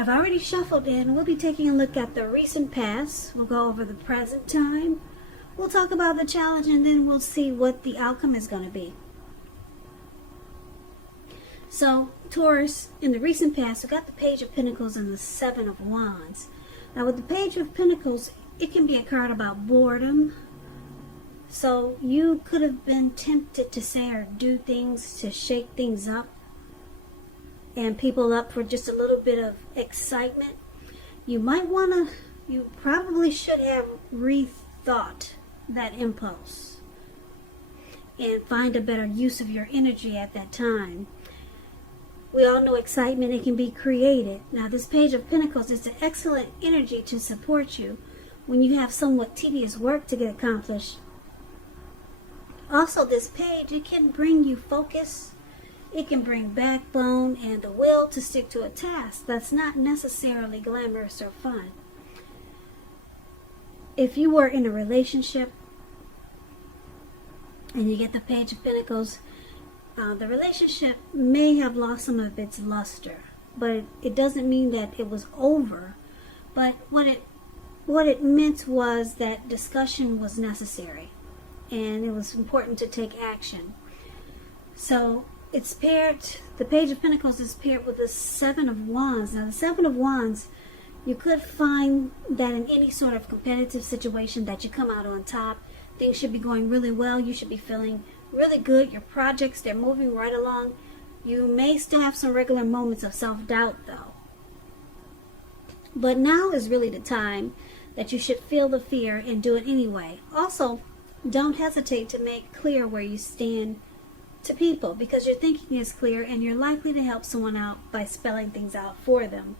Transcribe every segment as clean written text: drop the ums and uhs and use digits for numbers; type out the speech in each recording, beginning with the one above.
I've already shuffled in. We'll be taking a look at the recent past. We'll go over the present time. We'll talk about the challenge, and then we'll see what the outcome is going to be. So, Taurus, in the recent past, we got the Page of Pentacles and the Seven of Wands. Now, with the Page of Pentacles, it can be a card about boredom. So, you could have been tempted to say or do things to shake things up and people up for just a little bit of excitement. You probably should have rethought that impulse and find a better use of your energy at that time. We all know excitement, it can be created. Now, this Page of Pentacles is an excellent energy to support you when you have somewhat tedious work to get accomplished. Also, this page, it can bring you focus. It can bring backbone and the will to stick to a task that's not necessarily glamorous or fun. If you were in a relationship and you get the Page of Pentacles, the relationship may have lost some of its luster, but it doesn't mean that it was over. But what it meant was that discussion was necessary, and it was important to take action. So it's paired, the Page of Pentacles is paired with the Seven of Wands. Now, the Seven of Wands, you could find that in any sort of competitive situation that you come out on top. Things should be going really well. You should be feeling really good. Your projects, they're moving right along. You may still have some regular moments of self-doubt, though. But now is really the time that you should feel the fear and do it anyway. Also, don't hesitate to make clear where you stand to people, because your thinking is clear and you're likely to help someone out by spelling things out for them.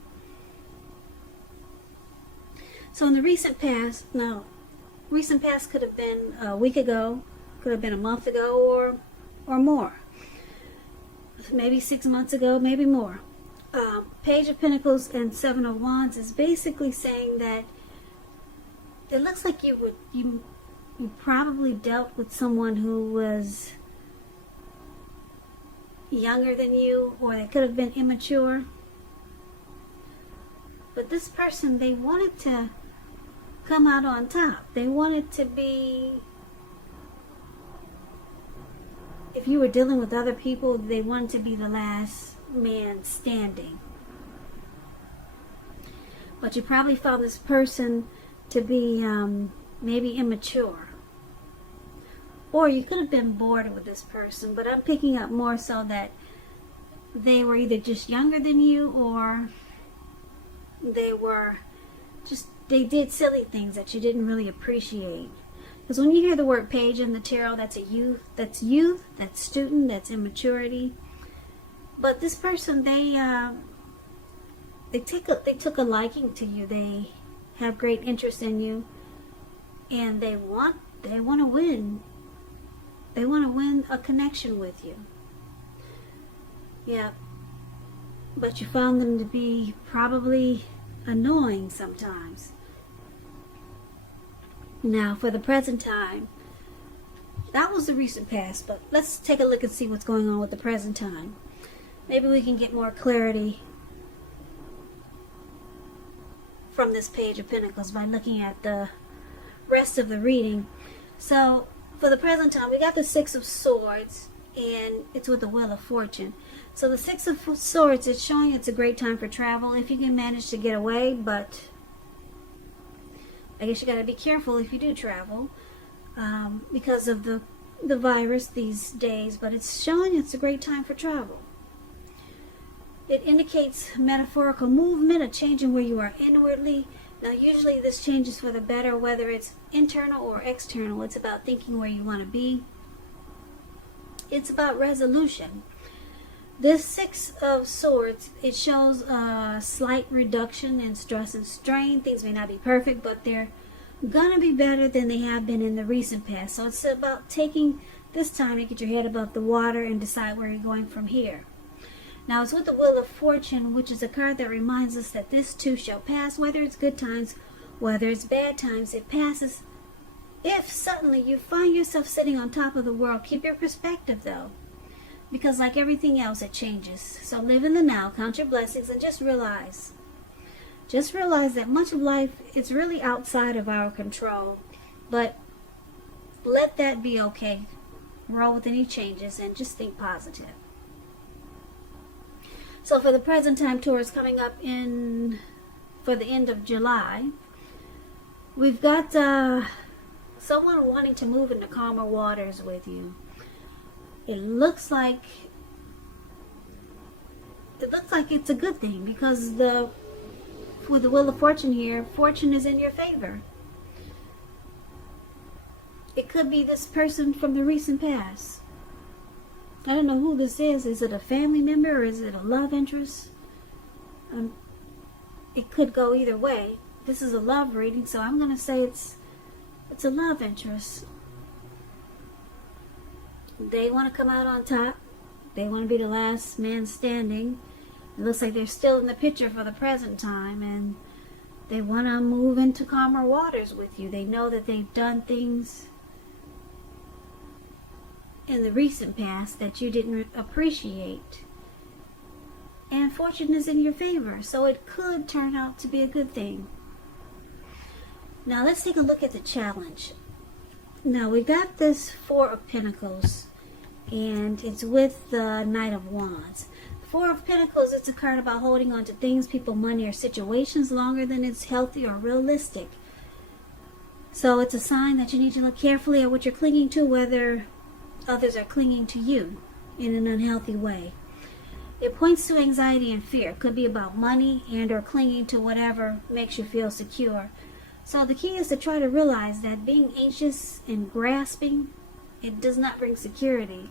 So in the recent past could have been a week ago, could have been a month ago, or more. Maybe 6 months ago, maybe more. Page of Pentacles and Seven of Wands is basically saying that it looks like you probably dealt with someone who was younger than you, or they could have been immature. But this person, they wanted to come out on top. They wanted to be, if you were dealing with other people, they wanted to be the last man standing. But you probably found this person to be maybe immature. Or you could have been bored with this person, but I'm picking up more so that they were either just younger than you, or they did silly things that you didn't really appreciate. Because when you hear the word page in the tarot, that's youth, that's student, that's immaturity. But this person, they took a liking to you. They have great interest in you, and they want to win. They want to win a connection with you. Yeah. But you found them to be probably annoying sometimes. Now, for the present time, that was the recent past, but let's take a look and see what's going on with the present time. Maybe we can get more clarity from this Page of Pentacles by looking at the rest of the reading. So, for the present time, we got the Six of Swords, and it's with the Wheel of Fortune. So the Six of Swords, it's showing it's a great time for travel if you can manage to get away, but I guess you got to be careful if you do travel because of the virus these days, but it's showing it's a great time for travel. It indicates metaphorical movement, a change in where you are inwardly. Now, usually this changes for the better, whether it's internal or external. It's about thinking where you want to be. It's about resolution. This Six of Swords, it shows a slight reduction in stress and strain. Things may not be perfect, but they're going to be better than they have been in the recent past. So it's about taking this time to get your head above the water and decide where you're going from here. Now, it's with the Wheel of Fortune, which is a card that reminds us that this too shall pass. Whether it's good times, whether it's bad times, it passes. If suddenly you find yourself sitting on top of the world, keep your perspective, though. Because like everything else, it changes. So live in the now, count your blessings, and just realize Just realize that much of life is really outside of our control. But let that be okay. Roll with any changes and just think positive. So for the present time, Taurus, coming up for the end of July, we've got someone wanting to move into calmer waters with you. It looks like it's a good thing, because with the Wheel of Fortune here, fortune is in your favor. It could be this person from the recent past. I don't know who this is. Is it a family member or is it a love interest? It could go either way. This is a love reading, so I'm going to say it's a love interest. They want to come out on top. They want to be the last man standing. It looks like they're still in the picture for the present time, and they want to move into calmer waters with you. They know that they've done things in the recent past that you didn't appreciate. And fortune is in your favor, so it could turn out to be a good thing. Now let's take a look at the challenge. Now we got this Four of Pentacles, and it's with the Knight of Wands. Four of Pentacles, it's a card about holding on to things, people, money, or situations longer than it's healthy or realistic. So it's a sign that you need to look carefully at what you're clinging to, whether others are clinging to you in an unhealthy way. It points to anxiety and fear. It could be about money and or clinging to whatever makes you feel secure. So the key is to try to realize that being anxious and grasping, it does not bring security.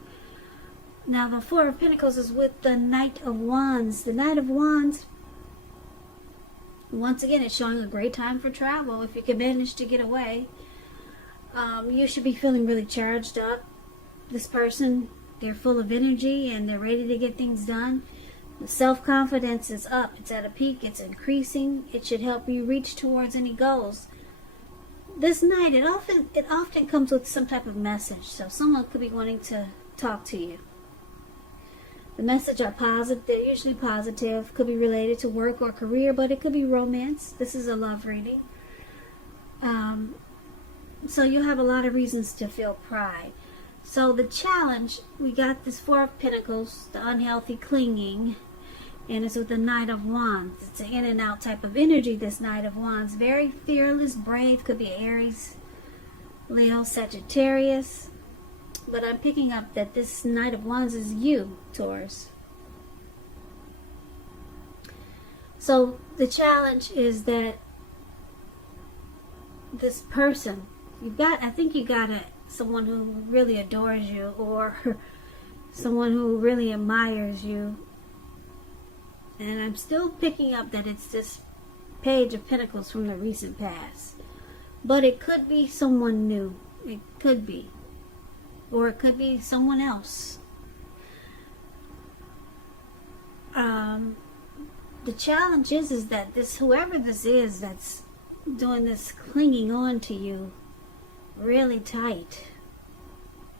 Now the Four of Pentacles is with the Knight of Wands. The Knight of Wands, once again, it's showing a great time for travel if you can manage to get away. You should be feeling really charged up. This person, they're full of energy and they're ready to get things done. The self-confidence is up. It's at a peak. It's increasing. It should help you reach towards any goals. This night, it often comes with some type of message. So someone could be wanting to talk to you. The message are positive. They're usually positive. Could be related to work or career, but it could be romance. This is a love reading. So you have a lot of reasons to feel pride. So the challenge, we got this Four of Pentacles, the unhealthy clinging, and it's with the Knight of Wands. It's an in and out type of energy, this Knight of Wands. Very fearless, brave, could be Aries, Leo, Sagittarius. But I'm picking up that this Knight of Wands is you, Taurus. So the challenge is that this person, I think you got someone who really adores you, or someone who really admires you. And I'm still picking up that it's this Page of Pentacles from the recent past. But it could be someone new. It could be. Or it could be someone else. The challenge is that whoever this is that's doing this clinging on to you really tight,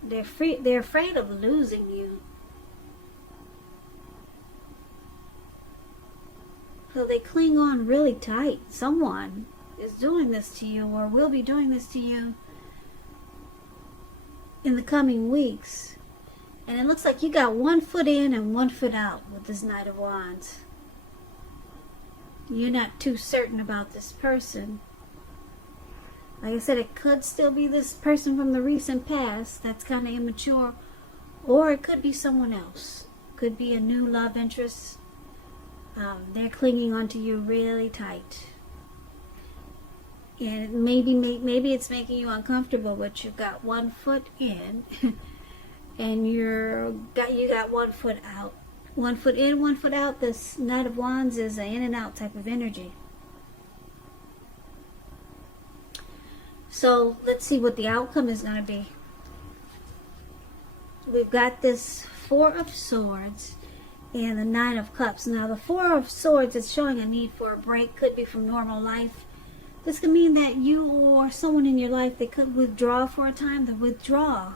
they're afraid of losing you. So they cling on really tight. Someone is doing this to you, or will be doing this to you in the coming weeks. And it looks like you got 1 foot in and 1 foot out with this Knight of Wands. You're not too certain about this person. Like I said, it could still be this person from the recent past that's kind of immature, or it could be someone else. Could be a new love interest. They're clinging onto you really tight. And maybe it's making you uncomfortable, but you've got 1 foot in and you got 1 foot out. 1 foot in, 1 foot out. This Knight of Wands is an in and out type of energy. So let's see what the outcome is going to be. We've got this Four of Swords and the Nine of Cups. Now the Four of Swords is showing a need for a break. Could be from normal life. This could mean that you or someone in your life, they could withdraw for a time. The withdrawal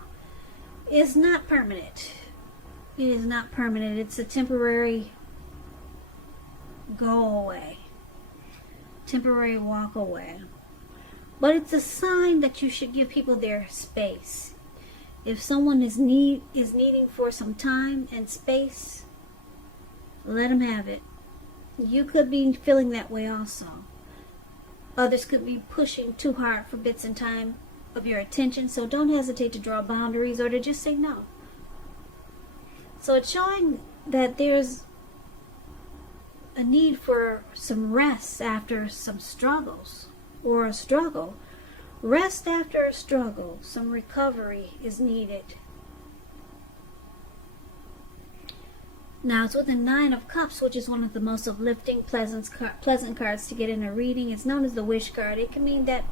is not permanent. It is not permanent. It's a temporary go away. temporary walk away. But it's a sign that you should give people their space. If someone is needing for some time and space, let them have it. You could be feeling that way also. Others could be pushing too hard for bits and time of your attention, so don't hesitate to draw boundaries or to just say no. So it's showing that there's a need for some rest after some struggles, or a struggle. Rest after a struggle. Some recovery is needed. Now it's with the Nine of Cups, which is one of the most uplifting, pleasant cards to get in a reading. It's known as the Wish card. It can mean that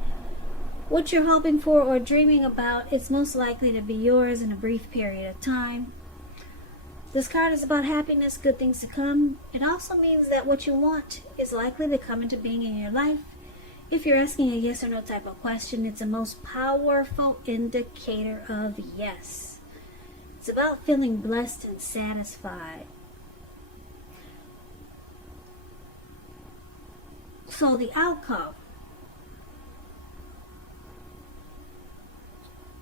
what you're hoping for or dreaming about is most likely to be yours in a brief period of time. This card is about happiness, good things to come. It also means that what you want is likely to come into being in your life. If you're asking a yes or no type of question, it's a most powerful indicator of yes. It's about feeling blessed and satisfied. So the outcome,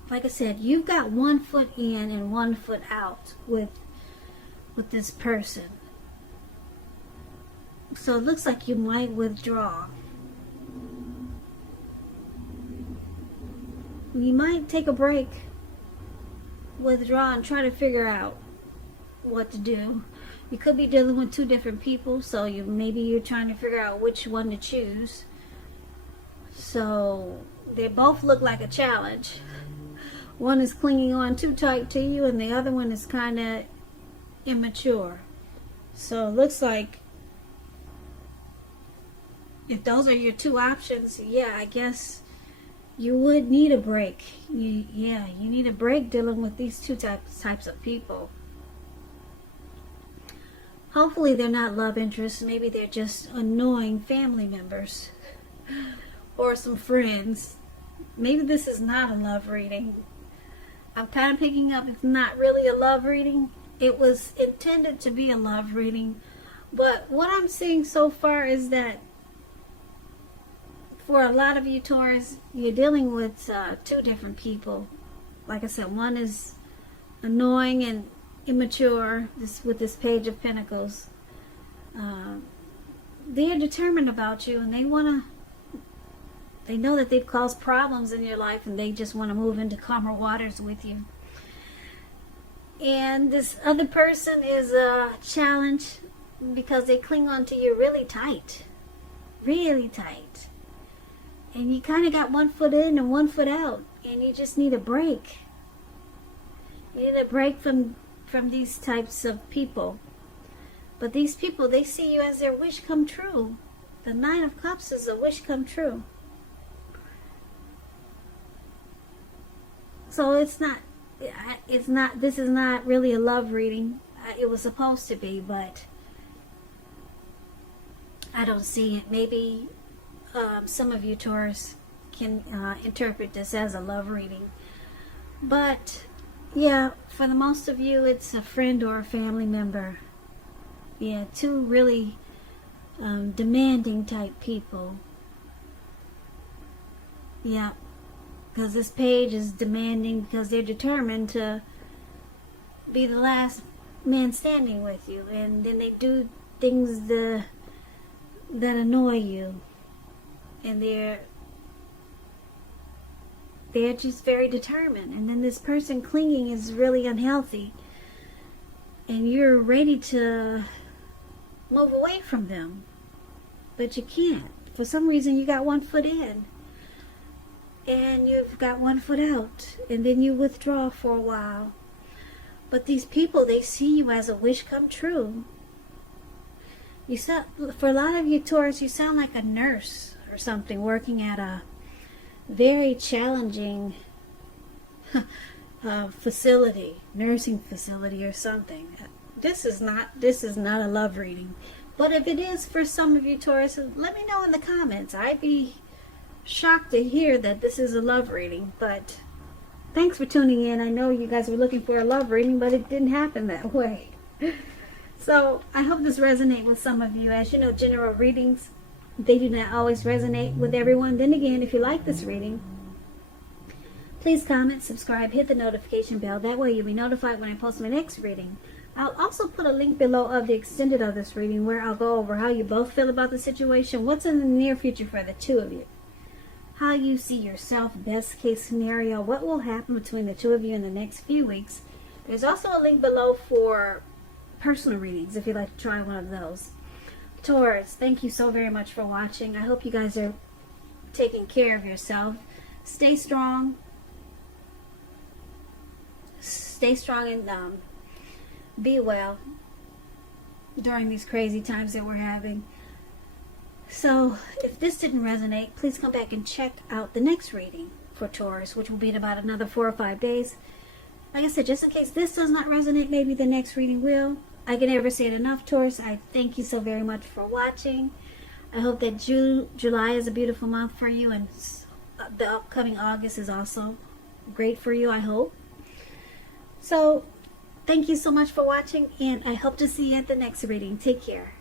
like I said, you've got 1 foot in and 1 foot out with this person. So it looks like you might withdraw. You might take a break, withdraw, and try to figure out what to do. You could be dealing with 2 different people, so maybe you're trying to figure out which one to choose. So they both look like a challenge. One is clinging on too tight to you, and the other one is kind of immature. So it looks like if those are your 2 options, yeah, I guess you would need a break. You need a break dealing with these 2 types of people. Hopefully they're not love interests. Maybe they're just annoying family members or some friends. Maybe this is not a love reading. I'm kind of picking up it's not really a love reading. It was intended to be a love reading. But what I'm seeing so far is that for a lot of you Taurus, you're dealing with 2 different people. Like I said, one is annoying and immature, with this Page of Pentacles. They're determined about you, and they know that they've caused problems in your life, and they just want to move into calmer waters with you. And this other person is a challenge because they cling on to you really tight. Really tight. And you kind of got 1 foot in and 1 foot out, and you just need a break. You need a break from these types of people. But these people, they see you as their wish come true. The Nine of Cups is a wish come true. So this is not really a love reading. It was supposed to be, but I don't see it. Maybe some of you Taurus can interpret this as a love reading. But yeah, for the most of you, it's a friend or a family member. Yeah, 2 really demanding type people. Yeah, because this page is demanding because they're determined to be the last man standing with you. And then they do things that annoy you. And they're just very determined. And then this person clinging is really unhealthy. And you're ready to move away from them. But you can't. For some reason you got 1 foot in. And you've got 1 foot out. And then you withdraw for a while. But these people, they see you as a wish come true. For a lot of you Taurus, you sound like a nurse or something working at a very challenging facility, nursing facility or something. This is not a love reading. But if it is for some of you Taurus, let me know in the comments. I'd be shocked to hear that this is a love reading. But thanks for tuning in. I know you guys were looking for a love reading, but it didn't happen that way. So I hope this resonates with some of you. As you know, general readings They do not always resonate with everyone. Then again, if you like this reading, please comment, subscribe, hit the notification bell. That way you'll be notified when I post my next reading. I'll also put a link below of the extended of this reading where I'll go over how you both feel about the situation, what's in the near future for the two of you, how you see yourself, best case scenario, what will happen between the two of you in the next few weeks. There's also a link below for personal readings if you'd like to try one of those. Taurus, thank you so very much for watching. I hope you guys are taking care of yourself. Stay strong. Stay strong and be well during these crazy times that we're having. So if this didn't resonate, please come back and check out the next reading for Taurus, which will be in about another 4 or 5 days. Like I said, just in case this does not resonate, maybe the next reading will. I can never say it enough, Taurus. I thank you so very much for watching. I hope that July is a beautiful month for you, and the upcoming August is also great for you, I hope. So thank you so much for watching, and I hope to see you at the next reading. Take care.